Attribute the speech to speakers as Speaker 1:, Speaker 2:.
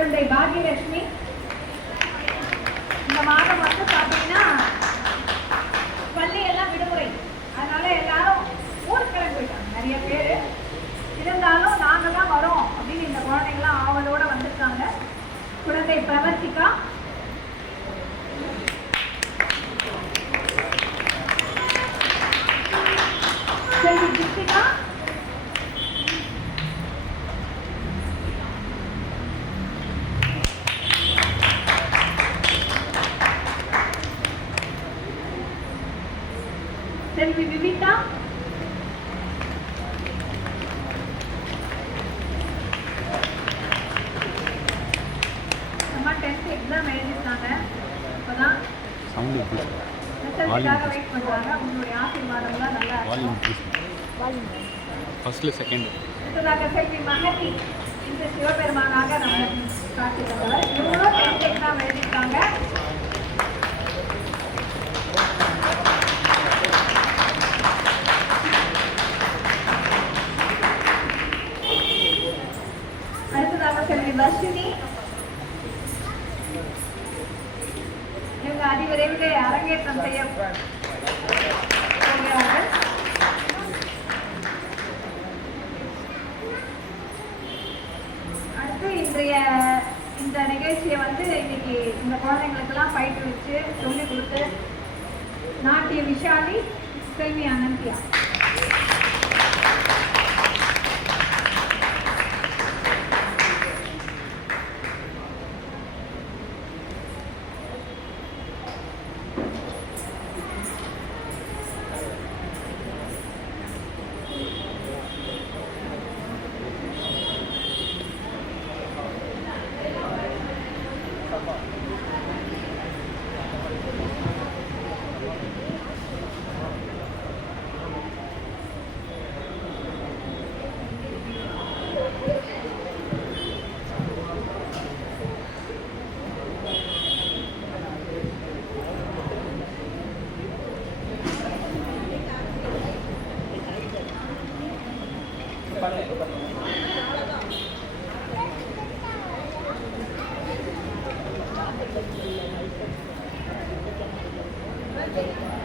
Speaker 1: குழந்தை பாகியலட்சுமி. இந்த மாதம் வந்து பார்த்தீங்கன்னா பள்ளி எல்லாம் விடுமுறை. அதனால எல்லாரும் ஊருக்கு கிளம்பி போயிட்டாங்க நிறைய பேர். இருந்தாலும் நாங்கள் தான் வரோம் அப்படின்னு இந்த குழந்தைங்களாம் ஆவலோட வந்திருக்காங்க. குழந்தை பிரவர்த்திகா. செல்வி ஜித்திகா செல்வி விவிதா அம்மா டென்த் எக்ஸாம் எழுதிருக்காங்க இப்போதான் ரிசல்ட்டுக்காக வெயிட் பண்ணுறாங்க உங்களுடைய ஆசீர்வாதம்லாம் நல்லா
Speaker 2: ஃபஸ்ட்டில் செகண்ட்
Speaker 1: அடுத்ததாக செல்வி மகதி. இந்த சிவபெருமானாக நம்ம காட்சி தந்தவர் இவங்களும் டென்த் எக்ஸாம் எழுதியிருக்காங்க. அடுத்ததாக செல்வி இவங்க அதிவிரைவில் அரங்கேற்றம் செய்ய போகிறார்கள் அடுத்து இன்றைய இந்த நிகழ்ச்சியை வந்து இன்னைக்கு இந்த குழந்தைங்களுக்கெல்லாம் பயிற்றுவிச்சு சொல்லி கொடுத்து நாட்டிய விஷாலி செல்வி அனந்தியா Thank you.